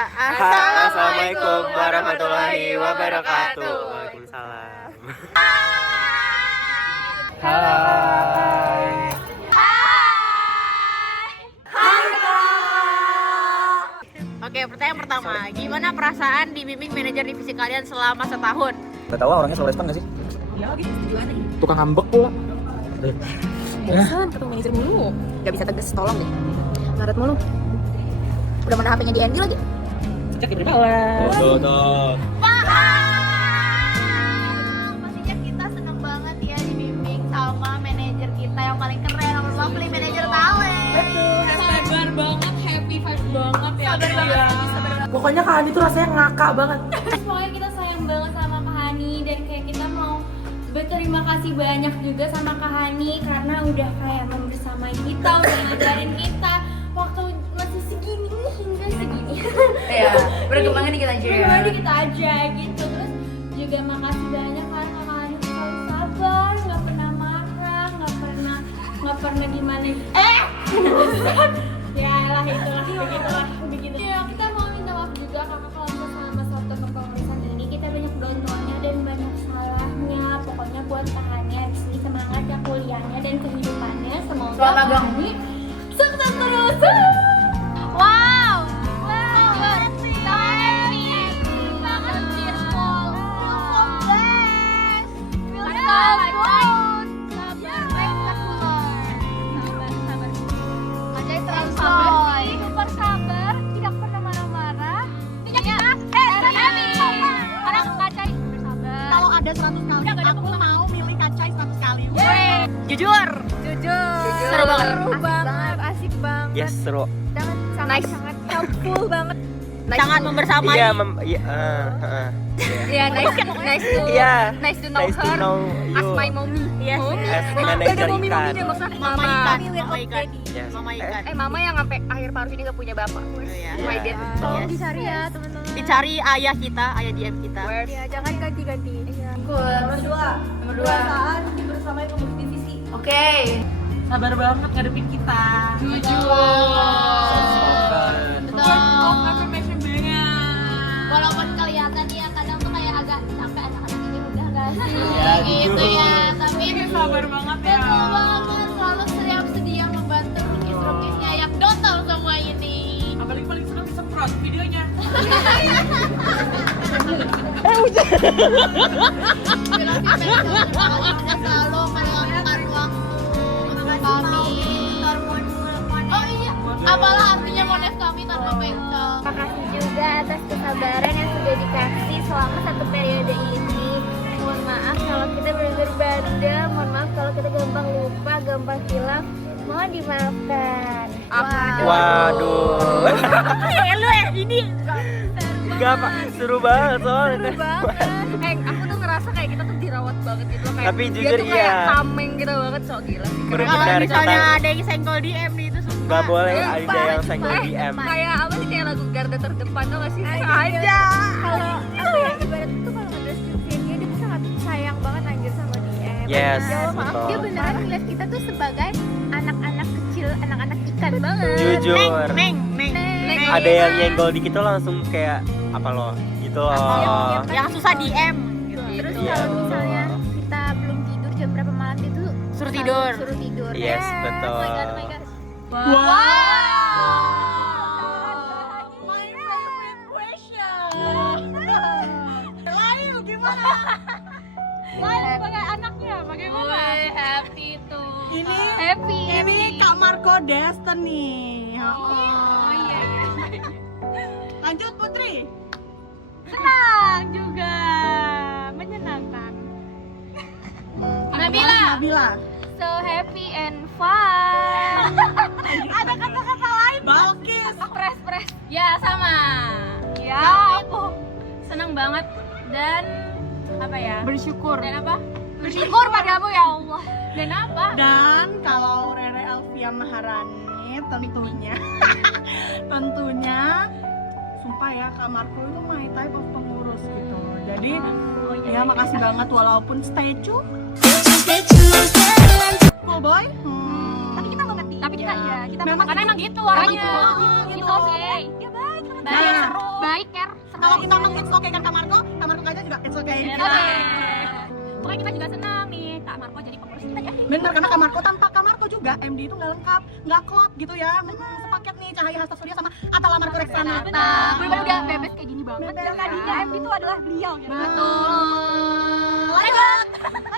Assalamualaikum warahmatullahi wabarakatuh. Waalaikumsalam. Hai. Oke, pertanyaan pertama, gimana perasaan dibimbing manajer divisi kalian selama setahun? Gak tau orangnya slow respon gak sih? Ya gitu tujuannya. Tukang ngambek pula. Bosan ketemu manajer mulu. Gak bisa tegas, tolong deh. Ngaret mulu. Udah mana HP-nya di Andy lagi. Cek di bawah. Tuh. Pastinya kita seneng banget ya dibimbing sama manajer kita yang paling keren, nomor lovely manajer talent. Betul. Sabar banget, happy vibe banget ya. Sabar banget. Pokoknya Kak Hani tuh rasanya ngakak banget. Pokoknya kita sayang banget sama Kak Hani dan kayak kita mau berterima kasih banyak juga sama Kak Hani karena udah kayak membersamai kita, udah ngajarin kita waktu masih segini hingga segini. Iya, berkembangnya dikit aja ya. Berkembangnya dikit aja gitu. Terus juga makasih banyak karena Kak Hani selalu sabar, nggak pernah marah, nggak pernah gimana. Ya lah itulah begitu. Ya kita mau minta maaf juga kakak kalau sama suatu kepengurusan ini kita banyak downtownnya dan banyak salahnya. Pokoknya buat Kak Hani habis ini semangat ya kuliahnya dan kehidupannya. Semoga Kak Hani sukses terus. Wow, happy banget beautiful, super sabar, tidak pernah marah-marah. Karena Kacai super sabar. Kalau ada 100 kali, aku mau milih Kacai 100 kali. Jujur. Seru banget, asik banget. Yes, seru. Sangat helpful banget. Sangat membersamai. Iya, Iya, nice to know nice to her know as you. my mommy. Yes. As manajer ikan. Mama ikan. Yes. Mama ikan. Mama yang sampai akhir paruh ini gak punya bapak. Iya. My dad. Tolong dicari ya teman-teman. Dicari ayah kita, ayah DM kita. Ya, jangan ganti-ganti. Nomor dua. Perasaan dibersamai pengurus divisi. Oke. Sabar banget ngadepin kita. Affirmation banget. Walaupun kelihatan ya kadang tuh kayak agak sampai anak-anak ini udah gak sih gitu ya, tapi Sabar banget ya. betul banget, selalu siap sedia membantu rukis-rukisnya yang dotol semua ini. Apalagi paling seneng semprot videonya. Kita selalu meluangkan waktu untuk kami. Oh iya, apalah artinya mones kami tanpa pencol. Makasih juga atas kesabaran yang sudah dikasih selama satu periode ini. Mohon maaf kalau kita benar-benar bandel, mohon maaf kalau kita gampang lupa, gampang hilaf. Mohon dimaafkan. Waduh. Ini Enggak, Pak. Seru banget soalnya. Aku tuh ngerasa kayak kita tuh dirawat banget gitu loh. Kayak Tapi dia jujur tuh kayak iya. tameng gitu banget, so gila sih. Bener-bener kalau misalnya kata- ada yang senggol DM nih itu sumpah. Gak boleh ada yang senggol DM. Kayak apa sih, kayak lagu garda terdepan tuh gak sih? Aja. Kalau apa ya, ibarat tuh kalau ngedeskripsiin dia tuh sangat sayang banget anjir sama dia. Yes, Ya Allah, maaf, betul. dia beneran ngeliat kita tuh sebagai anak-anak kecil, anak-anak ikan banget. Jujur. Neng. Ada yang nyenggol dikit tuh langsung kayak apa loh gitu loh. Yang susah DM. Terus Iya. kalau misalnya kita belum tidur jam berapa malam itu Suruh selalu tidur. Suruh tidur. Yes, Oh betul. my god, oh my god. Sebagai anaknya, bagaimana? Happy tuh. Ini Kak Marco Destiny. Oh iya. Lanjut Putri. Senang juga, menyenangkan. Nabila. So happy and fun. Ada kata-kata lain? Balkis. Press. Ya sama. Ya aku senang banget dan apa ya? Bersyukur. Dan apa? Bersyukur padamu ya Allah. Dan apa? Dan kalau Rere Alfia Maharani tentunya sumpah ya Kak Marco itu my type of pengurus gitu. Jadi ya makasih banget walaupun statue cool boy. Tapi kita nggak ngerti. Tapi kita Ya. kita Memang karena itu- emang gitu orangnya. gitu. Gitu sih. Ya baik. baik, seru, baik, care. Kalau kita meng-it's okay kan Kak Marco aja juga it's okay. Pokoknya kita juga senang nih Kak Marco jadi pengurus kita ya. Bener, karena Kak Marco tanpa Kak Marco juga MD itu nggak lengkap, nggak klop gitu ya. Sepaket nih Cahaya Hasta Surya sama Atala Marco Rexana. Bener-bener udah bebas kayak gini banget. Dan tadinya MD itu adalah beliau gitu. Betul. Lanjut.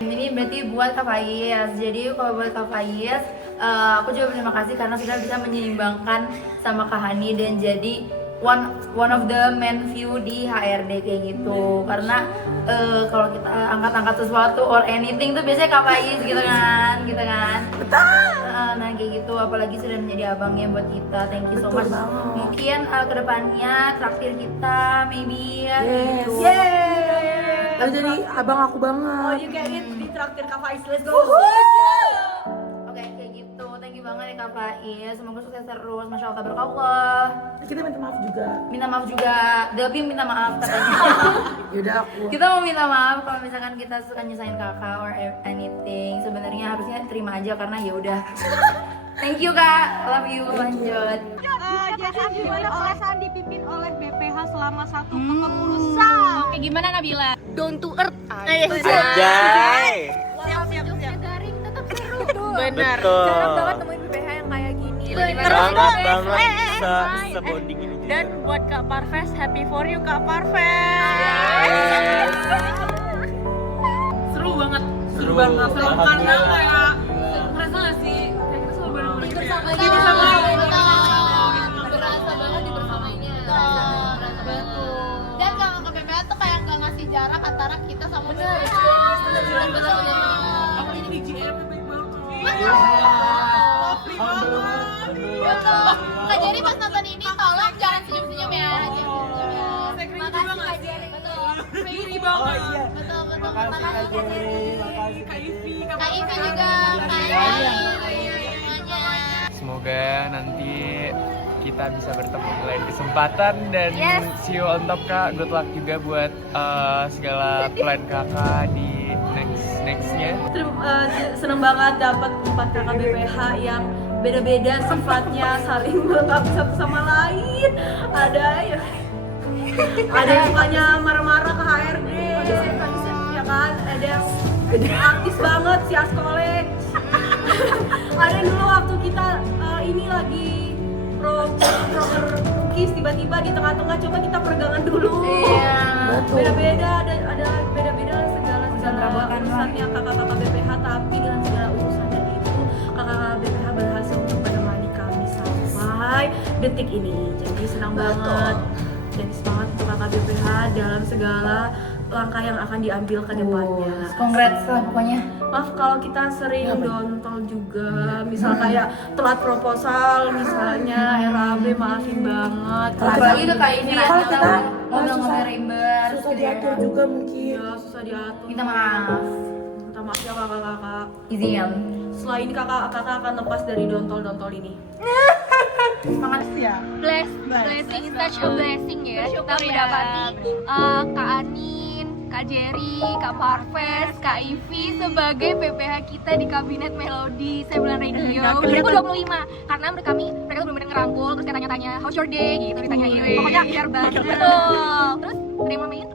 Ini berarti buat Kak Faiz. Jadi kalau buat Kak Faiz, aku juga berterima kasih karena sudah bisa menyeimbangkan sama Kak Hani dan jadi one of the main view di HRD kayak gitu. Karena kalau kita angkat-angkat sesuatu or anything tuh biasanya Kak Faiz gitu kan. Betul. Nah kayak gitu, apalagi sudah menjadi abangnya buat kita. Thank you so much. Mungkin kedepannya traktir kita maybe ya. Yes. Lalu jadi abang aku banget. Oh, you get it di traktir Kak Faiz. Let's go. Oke, kayak gitu. Thank you banget ya Kak Faiz. Semoga sukses terus. Masya Allah, tabarakallah. Kita minta maaf juga. Minta maaf juga. Delphi minta maaf katanya. Yaudah aku. Kita mau minta maaf kalau misalkan kita suka nyusahin kakak or anything. Sebenarnya harusnya terima aja karena ya udah. Thank you Kak. Love you. Lanjut. Jadi gimana perasaan dipimpin oleh BPH selama satu kepengurusan? Oke, gimana Nabila? Down to earth. Ajay. Siap. Daring tetap seru. Benar. Betul. Jarang banget nemuin BPH yang kayak gini. Banget sebonding ini juga. Dan buat Kak Parves, happy for you Kak Parves. Seru banget. Seru banget. Karena kayak ngerasa gak sih? Kayak kita selalu bareng-bareng Berasa banget di bersamainnya. Berasa banget. Dan kalau ke BPH tuh kayak nggak ngasih jarak antara kita sama BPH. Betul. Aku ini di GM baik banget. Betul. Kak Jerry pas nonton ini tolong jangan senyum-senyum ya. Makasih Kak Jerry. Betul. Ini banget. Betul. Makasih Kak Jerry. Kak Ivi, Kak Ivi juga. Semuanya. Semoga nanti kita bisa bertemu di lain kesempatan dan see you on top Kak. Good luck juga buat segala plan Kakak di nextnya. Seneng banget dapat 4 kakak BPH yang beda-beda sifatnya, saling melengkapi satu sama lain. Ada yang sukanya marah-marah ke HRD, ya kan? Ada yang aktif banget si Askolek. Ada yang dulu waktu kita ini lagi proker cookies, tiba-tiba di tengah-tengah coba kita peregangan dulu. Beda-beda, ada beda-beda segala urusannya kakak-kakak BPH, tapi dengan segala urusannya itu kakak BPH berhasil untuk menemani kami sampai detik ini. Jadi senang banget. Jadi semangat untuk kakak BPH dalam segala langkah yang akan diambil ke depannya. Congrats lah pokoknya. Maaf kalau kita sering dontol juga, misal kayak telat proposal misalnya, RAB maafin banget. Apalagi udah kayak ini Kalau kita ngomel-ngomel reimburse. susah diatur juga mungkin. Iya, susah diatur. Minta maaf. Minta maaf ya kakak-kakak. Izin. Setelah ini kakak akan lepas dari dontol-dontol ini. Semangat Ya. Blessing is such a blessing ya. Kita mendapati Kak Anin, Kak Jerry, Kak Parves, Kak Ivi sebagai PPH kita di Kabinet Melodi Sembilan Radio 2025. Karena mereka tuh benar-benar ngerangkul, terus kayak tanya-tanya how's your day gitu, ditanyain. Pokoknya biar banget. Betul. Terus Rima mungkin.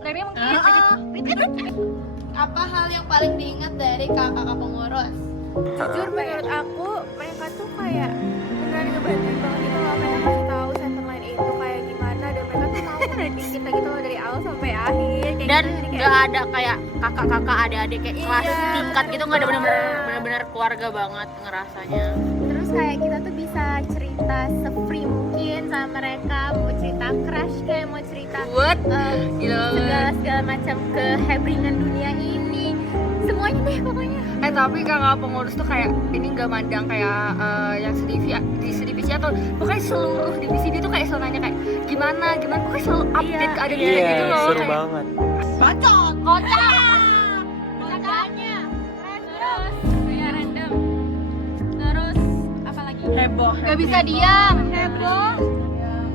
Apa hal yang paling diingat dari kakak-kakak pengurus? Jujur menurut aku mereka tuh kayak beneran ngebantuin banget gitu loh. Mereka kasih tahu Seven Line itu kayak gimana dan mereka tuh mau ngertiin kita gitu loh dari awal sampai akhir kayak Dan gitu. Jadi kayak nggak ada kayak kakak-kakak adik-adik kayak kelas tingkat gitu, nggak ada bener-bener keluarga banget ngerasanya. terus kayak kita tuh bisa cerita se-free mungkin sama mereka, mau cerita crush kayak mau cerita segala macam kehebringan dunia ini, semuanya deh pokoknya. Tapi kakak pengurus tuh kayak ini nggak mandang kayak yang sedivisi atau pokoknya seluruh divisi dia tuh kayak selalu nanya kayak gimana pokoknya selalu update keadaan kita gitu loh. Seru Kayak, banget. Bacot. Kocak. Kocaknya. Terus ya random. Terus apa lagi? Heboh. Gak bisa diam. Heboh,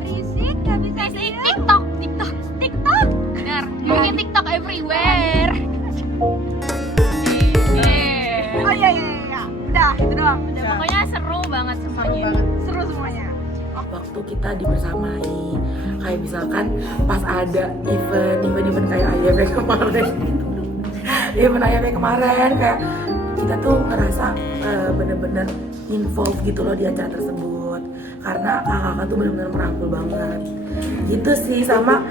risik, gak bisa Risik. TikTok. Benar. Bikin TikTok everywhere. Oh iya. Udah, itu doang. Pokoknya seru banget semuanya. Seru semuanya. Oke. waktu kita dibersamai. Kayak misalkan pas ada event kayak IFB kemarin event IFB kemarin kayak kita tuh ngerasa bener-bener involved gitu loh di acara tersebut karena kakak tuh bener-bener merangkul banget gitu sih. Sama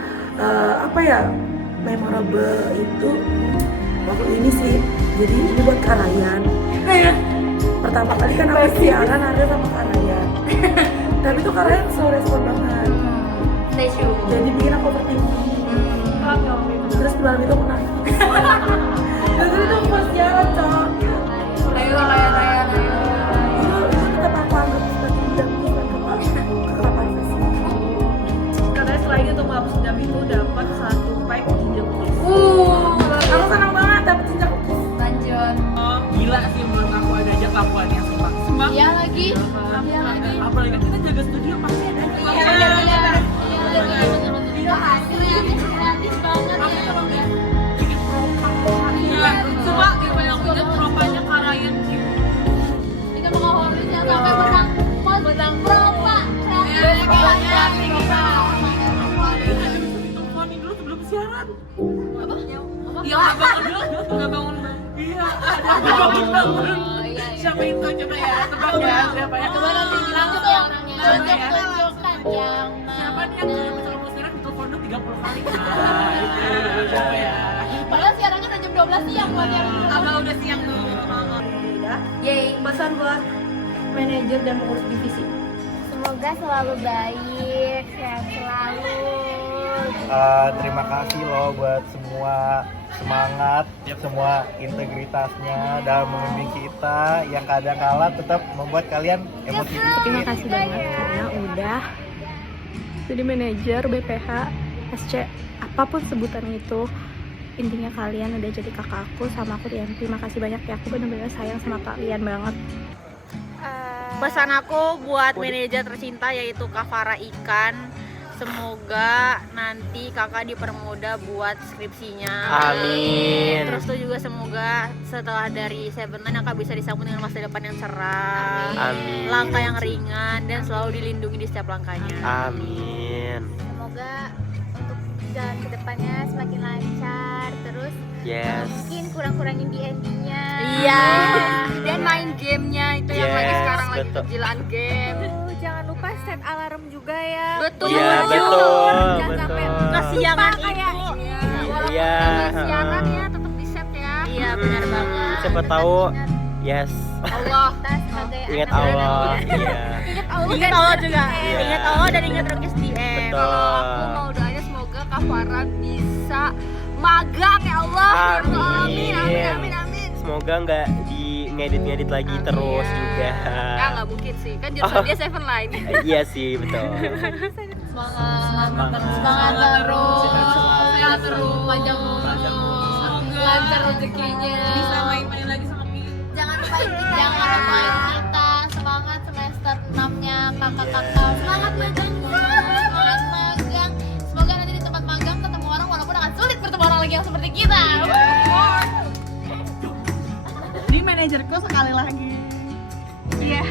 apa ya, memorable itu waktu ini sih, jadi ini buat Kak Ryan. Pertama kali kan aku siaran ada sama Kak Ryan tapi tuh Kak Ryan selalu respon banget, jadi bikin aku overthinking. Terus malam itu aku nangis jadi itu pas siaran cok. Ayo Ryan itu tetap aku anggap sebagai kakak Parves. Katanya selain itu Maaf Sedap itu dapat 1 pack ginger cookies. Aku senang banget dapet ginger cookies. Lanjut. Gila sih menurut aku ada aja kelakuannya sumpah. Iya lagi. Apalagi kan kita jaga studio pasti ada. Iya hasilnya kreatif banget ya. Bikin peropak. Iya, coba yang punya peropaknya Kak Ryan sih. Kita mau horornya sampai menang propa. Teleponin dulu sebelum siaran. Apa? Iya, nggak bangun. Iya, ada bangun. Siapa itu coba ya? Tebak ya, siapa ya? Coba nanti lanjut ya. Tunjukkan yang Siapa nih yang kalau misalnya mau siaran ditelepon 30 kali? Nah, itu siapa ya? padahal siarannya udah jam 12 siang buat yang Abang udah siang tuh. Yeay, pesan buat manajer dan pengurus divisi. Semoga selalu baik, sehat selalu. Terima kasih loh buat semua semangat, semua integritasnya dalam membimbing kita yang kadang-kala tetap membuat kalian emosi. Terima kasih banget karena udah jadi manajer BPH, SC, apapun sebutan itu. Intinya kalian udah jadi kakak aku sama aku Rian. Terima kasih banyak ya, aku benar-benar sayang sama kalian banget. Pesan aku buat manajer tercinta yaitu Kak Farah Ikan, semoga nanti kakak dipermudah buat skripsinya. Amin. Terus tuh juga semoga setelah dari Seven-Line kakak bisa disambut dengan masa depan yang cerah, Amin. langkah yang ringan dan selalu dilindungi di setiap langkahnya. Amin. Semoga untuk jalan kedepannya semakin lancar, terus Yes. mungkin kurang-kurangin di endingnya. Iya. Dan main gamenya itu yang lagi Yes, sekarang lagi betul. kegilaan game. Jangan lupa set alarm juga ya. Betul. Iya, betul. Jangan Betul. sampai Kesiangan lupa itu. walaupun Iya. Siaran ya tetap di set ya. Iya benar banget. Siapa tahu, yes. Allah. kita sebagai Ingat anak Allah. Iya. Ingat Allah. Ingat Allah juga. Iya. Ingat Allah dan ingat Rukis DM. Betul. Kalau aku mau doanya semoga Kak Farah bisa magang ya Allah. Amin. Amin. Semoga nggak di ngedit lagi terus juga. Ya nggak mungkin sih, kan jurusan dia Seven-Line. Iya sih, betul. semangat terus, sehat terus, panjang lancar rezekinya. Bisa main-main lagi sama Pin. Jangan lupain kita, semangat semester 6-nya kakak-kakak. Semangat magang. Semoga nanti di tempat magang ketemu orang walaupun akan sulit bertemu orang lagi yang seperti kita. Jadi manajerku sekali lagi. Iya,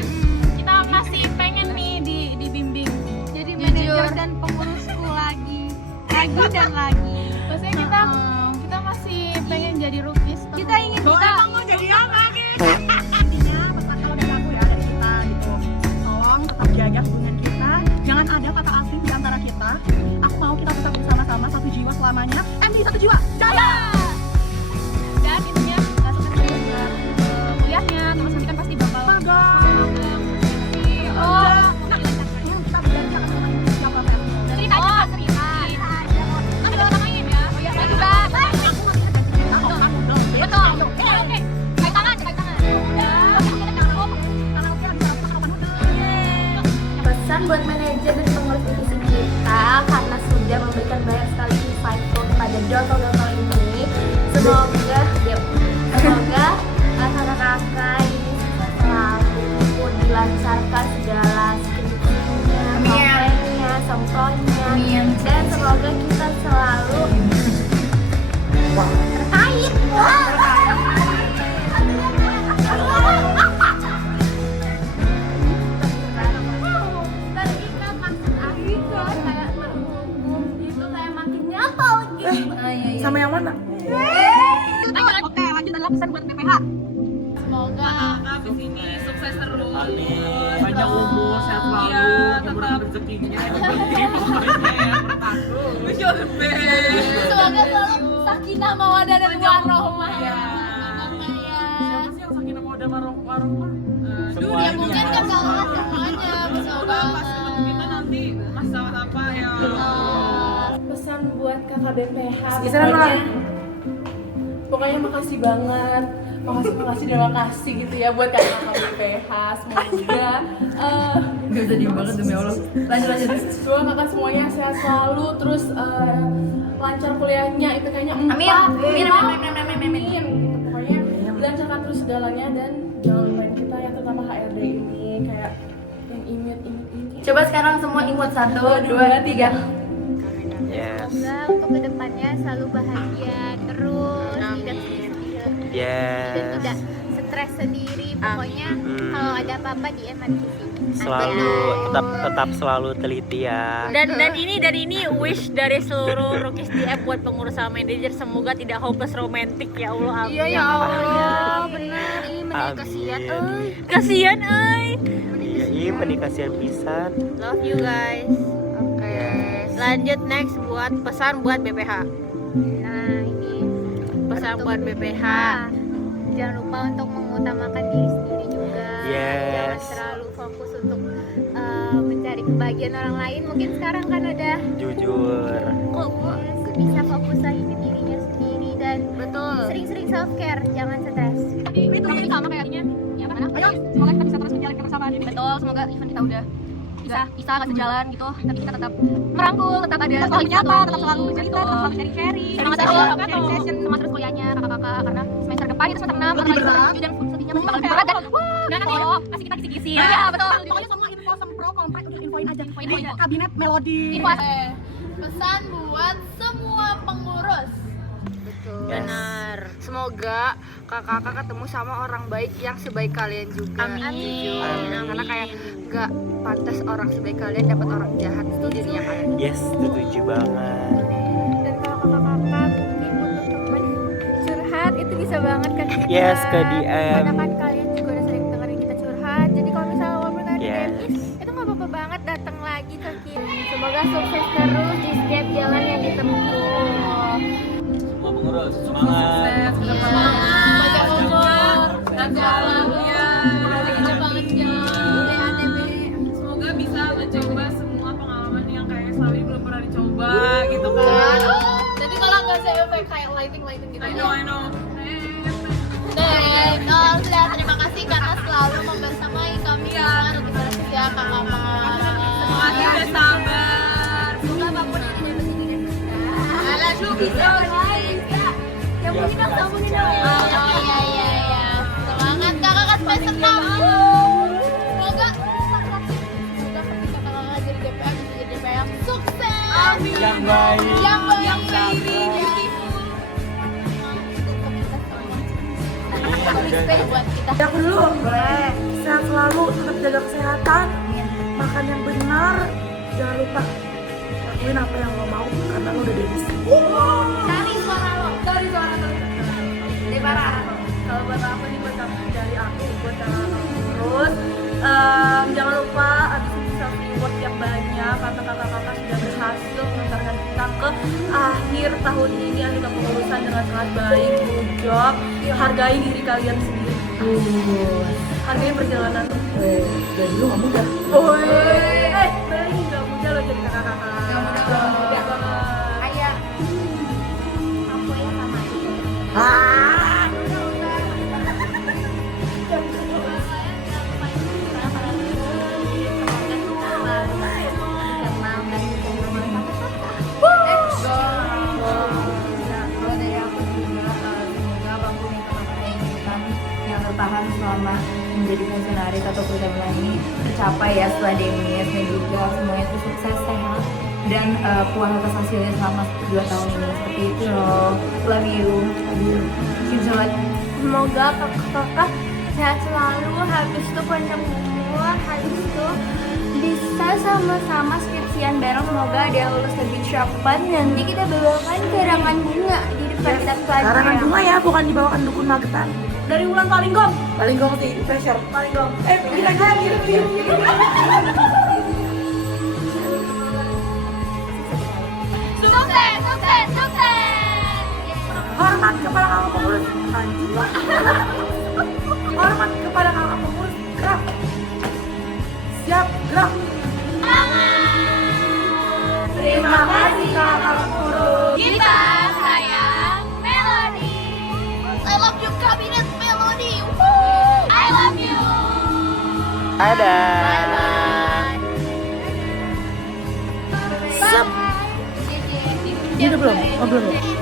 kita masih pengen nih dibimbing jadi manajer dan pengurusku lagi dan lagi. Maksudnya kita masih pengen jadi rookies. Kita ingin Emang mau jadi apa nih? Artinya pesan kalau dari aku ya dari kita gitu. Tolong tetap jaga hubungan kita. Jangan ada kata asing di antara kita. Aku mau kita tetap bersama-sama satu jiwa selamanya. MD satu jiwa. Jaya! dan intinya nggak sekedar kuliahnya, terus nanti kan pasti bakal magang. Oh, kita belajar sama siapa Fer? cerita aja Kak, cerita. Nanti kita main ya. Oh ya, juga. Aku masih ada cerita. Kamu belum. Betul. Oke. Sama yang mana? Oke, lanjut adalah pesan buat BPH. Semoga Kakak di sini sukses terus. Panjang umur, sehat selalu, Iya, kemudahan rezekinya, yang penting pokoknya ya, semoga selalu sakinah mawaddah dan warohmah. Iya. Ya. Siapa sih yang sakinah mawaddah warohmah? Ya mungkin kan kalau semuanya semoga Pas ketemu kita nanti masalah apa ya? Pesan buat kakak BPH, Geseran lah. pokoknya makasih banget, makasih terima kasih gitu ya buat kakak BPH. Semoga Gak bisa diem banget demi Allah. Lanjut. semoga kakak semuanya sehat selalu, terus lancar kuliahnya, itu kayaknya Amin. Amin. Gitu. Pokoknya dilancarkan terus segalanya dan jangan lupain kita ya, terutama HRD ini kayak yang imut. Coba sekarang semua imut 1, 2, 3. Yes. Semoga untuk kedepannya selalu bahagia terus, tidak sedih-sedih dan Yes. tidak stres sendiri. Pokoknya kalau ada apa-apa DM aja sih. Selalu tetap selalu teliti ya. Dan ini wish dari seluruh Rookies DF buat pengurus sama manajer, semoga tidak hopeless romantic ya Allah. Amin. Iya ya Allah, benar. Ih, menikah kasihan Amin. kasihan Iya, menikah kasihan pisan. Love you guys. Oke. Lanjut next buat pesan buat BPH. Nah ini Pesan untuk buat BPH. jangan lupa untuk mengutamakan diri sendiri juga. Yes. Jangan terlalu fokus untuk mencari kebahagiaan orang lain. Mungkin sekarang kan udah Jujur. bisa fokus lagi ke dirinya sendiri dan Betul. sering-sering self care, jangan stres. Itu sama kayaknya. Ya mana? Ayo, semoga kita bisa terus menjalin kebersamaan ini. Betul, semoga event kita udah bisa nggak sejalan gitu, tapi kita tetap merangkul, tetap ada Selalu nyapa, tetap selalu gitu. cerita, tetap selalu sharing-sharing. Semangat terus, sharing session, semangat terus kuliahnya kakak-kakak, karena semester depan itu semester 6 Lebih berat. dan sedihnya masih bakal lebih berat kan. Wah, Nah, nanti kasih kita kisi-kisi ya. Iya, betul. Pokoknya semua info sama pro kontra udah infoin aja. Infoin Ini aja. kabinet melodi. Info. pesan buat semua pengurus. Benar. Semoga kakak-kakak ketemu sama orang baik yang sebaik kalian juga. Amin. Karena kayak nggak pantas orang sebaik kalian dapat orang jahat di dunia kalian. Yes, setuju banget. Dan kalau kakak-kakak mungkin butuh teman curhat, itu bisa banget ke kita. Yes, ke DM. Karena kan kalian juga udah sering dengerin kita curhat. Jadi kalau misalnya ngobrol dari Yes. DM itu nggak apa-apa banget datang lagi ke kita. Semoga sukses terus di setiap jalan yang ditempuh. Semua pengurus, semangat. Panjang umur, dan bahagia. Banyak banget ya. Semoga bisa mencoba semua pengalaman yang kayak selama ini belum pernah dicoba gitu kan. Jadi kalau nggak saya efek kayak lighting gitu. I know. Dan sudah terima kasih karena selalu membersamai kami dengan Rookies ya kakak-kakak. Makasih udah sabar. Semoga apapun yang ada di sini alah lu bisa. Ya mungkin aku sambungin dong. Iya. Semangat kakak semester 6. Semoga ketika kakak jadi DPR bisa jadi DPR yang sukses. Amin. Yang baik. Yang beautiful. Respect buat kita. Ya aku dulu. Sehat selalu, tetap jaga kesehatan, makan yang benar, jangan lupa lakuin apa yang lo mau karena lo udah dari sini. Cari suara lo. Kalau buat aku nih, buat kamu dari aku, buat kakak terus jangan lupa abis itu self reward yang banyak karena kakak-kakak sudah berhasil mengantarkan kita ke akhir tahun ini, akhir kepengurusan dengan sangat baik. Good job, hargai diri kalian sendiri, hargai perjalanan. Jadi lo gak mudah. Balik gak mudah lo jadi kakak-kakak. Gak mudah banget. Kayak aku ya sama aja. Yang tertahan selama menjadi fungsionaris atau perusahaan ini tercapai ya setelah Demis, dan juga semuanya itu sukses, sehat dan puas atas hasilnya selama 2 tahun ini. Seperti itu loh. Love you. Semoga kakak-kakak sehat selalu, habis itu panjang umur, habis itu bisa sama-sama skripsian bareng, semoga ada yang lulus lebih cepat. Nanti kita bawakan karangan bunga di depan kita pelajaran. Karangan bunga ya, bukan dibawakan dukun magetan. Dari Wulan paling gong. Paling gong sih, pressure. Paling gong. Gila. Sukses, sukses, sukses. Hormat kepada kakak pengurus. Anjing. Hormat kepada kakak pengurus. Gerak. Siap, gerak. Terima kasih kakak pengurus. Kita sayang Melody. I love you Kabinet Melody. Woo! I love you. Dadah. Ini udah belum? Oh belum ya?